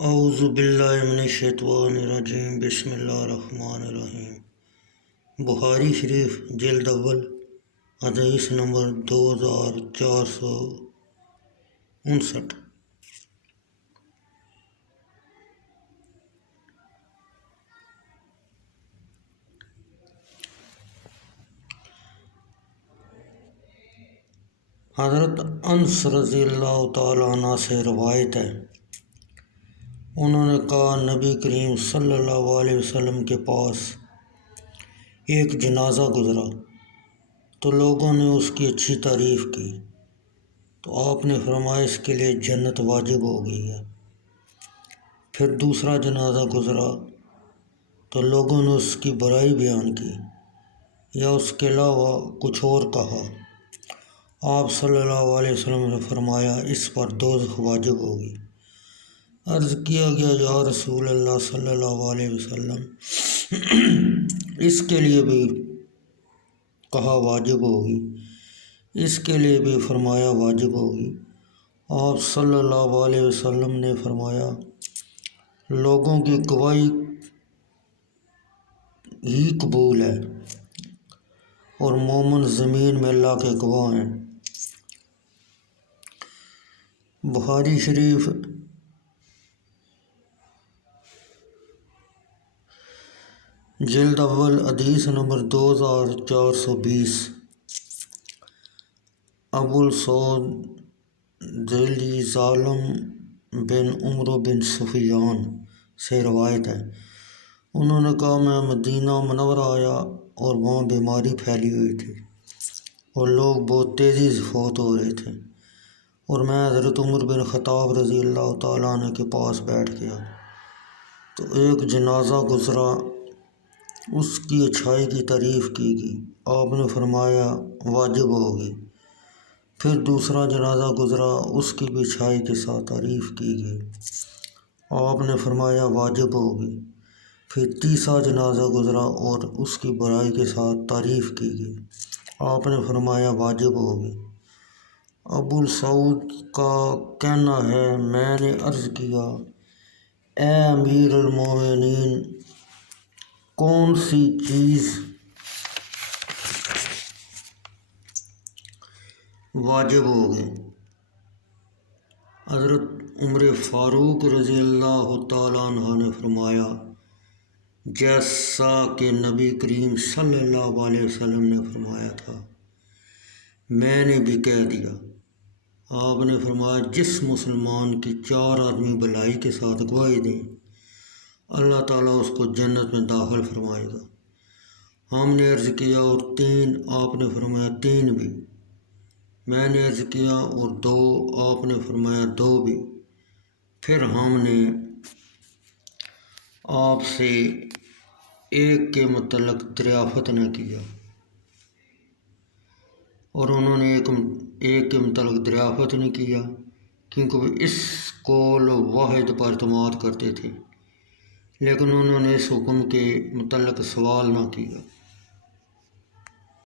اعوذ باللہ من الشیطان الرجیم بسم اللہ الرحمن الرحیم۔ بخاری شریف جلد اول حدیث نمبر 2459۔ حضرت انس رضی اللہ تعالیٰ عنہ سے روایت ہے، انہوں نے کہا نبی کریم صلی اللہ علیہ وسلم کے پاس ایک جنازہ گزرا تو لوگوں نے اس کی اچھی تعریف کی، تو آپ نے فرمایا اس کے لیے جنت واجب ہو گئی ہے۔ پھر دوسرا جنازہ گزرا تو لوگوں نے اس کی برائی بیان کی یا اس کے علاوہ کچھ اور کہا۔ آپ صلی اللہ علیہ وسلم نے فرمایا اس پر دوزخ واجب ہوگی۔ عرض کیا گیا یا رسول اللہ صلی اللہ علیہ وسلم، اس کے لیے بھی کہا واجب ہوگی، اس کے لیے بھی فرمایا واجب ہوگی۔ آپ صلی اللہ علیہ وسلم نے فرمایا لوگوں کی گواہی ہی قبول ہے اور مومن زمین میں اللہ کے گواہ ہیں۔ بخاری شریف جلد اول حدیث نمبر 2420۔ ابو السعود ذیلی ظالم بن عمر بن سفیان سے روایت ہے، انہوں نے کہا میں مدینہ منورہ آیا اور وہاں بیماری پھیلی ہوئی تھی اور لوگ بہت تیزی سے فوت ہو رہے تھے، اور میں حضرت عمر بن خطاب رضی اللہ تعالیٰ عنہ کے پاس بیٹھ گیا تو ایک جنازہ گزرا، اس کی اچھائی کی تعریف کی گئی، آپ نے فرمایا واجب ہوگی۔ پھر دوسرا جنازہ گزرا، اس کی بھی اچھائی کے ساتھ تعریف کی گئی، آپ نے فرمایا واجب ہوگی۔ پھر تیسرا جنازہ گزرا اور اس کی برائی کے ساتھ تعریف کی گئی، آپ نے فرمایا واجب ہوگی۔ ابو السعود کا کہنا ہے میں نے عرض کیا اے امیر المومنین، کون سی چیز واجب ہوگی؟ حضرت عمر فاروق رضی اللہ تعالیٰ عنہ نے فرمایا جیسا کہ نبی کریم صلی اللہ علیہ وسلم نے فرمایا تھا میں نے بھی کہہ دیا۔ آپ نے فرمایا جس مسلمان کی 4 آدمی بھلائی کے ساتھ گواہی دیں اللہ تعالیٰ اس کو جنت میں داخل فرمائے گا۔ ہم نے عرض کیا اور 3؟ آپ نے فرمایا 3 بھی۔ میں نے عرض کیا اور 2؟ آپ نے فرمایا 2 بھی۔ پھر ہم نے آپ سے ایک کے متعلق دریافت نہ کیا اور انہوں نے ایک کے متعلق دریافت نہیں کیا کیونکہ وہ اس قول واحد پر اعتماد کرتے تھے، لیکن انہوں نے اس حکم کے متعلق سوال نہ کیا۔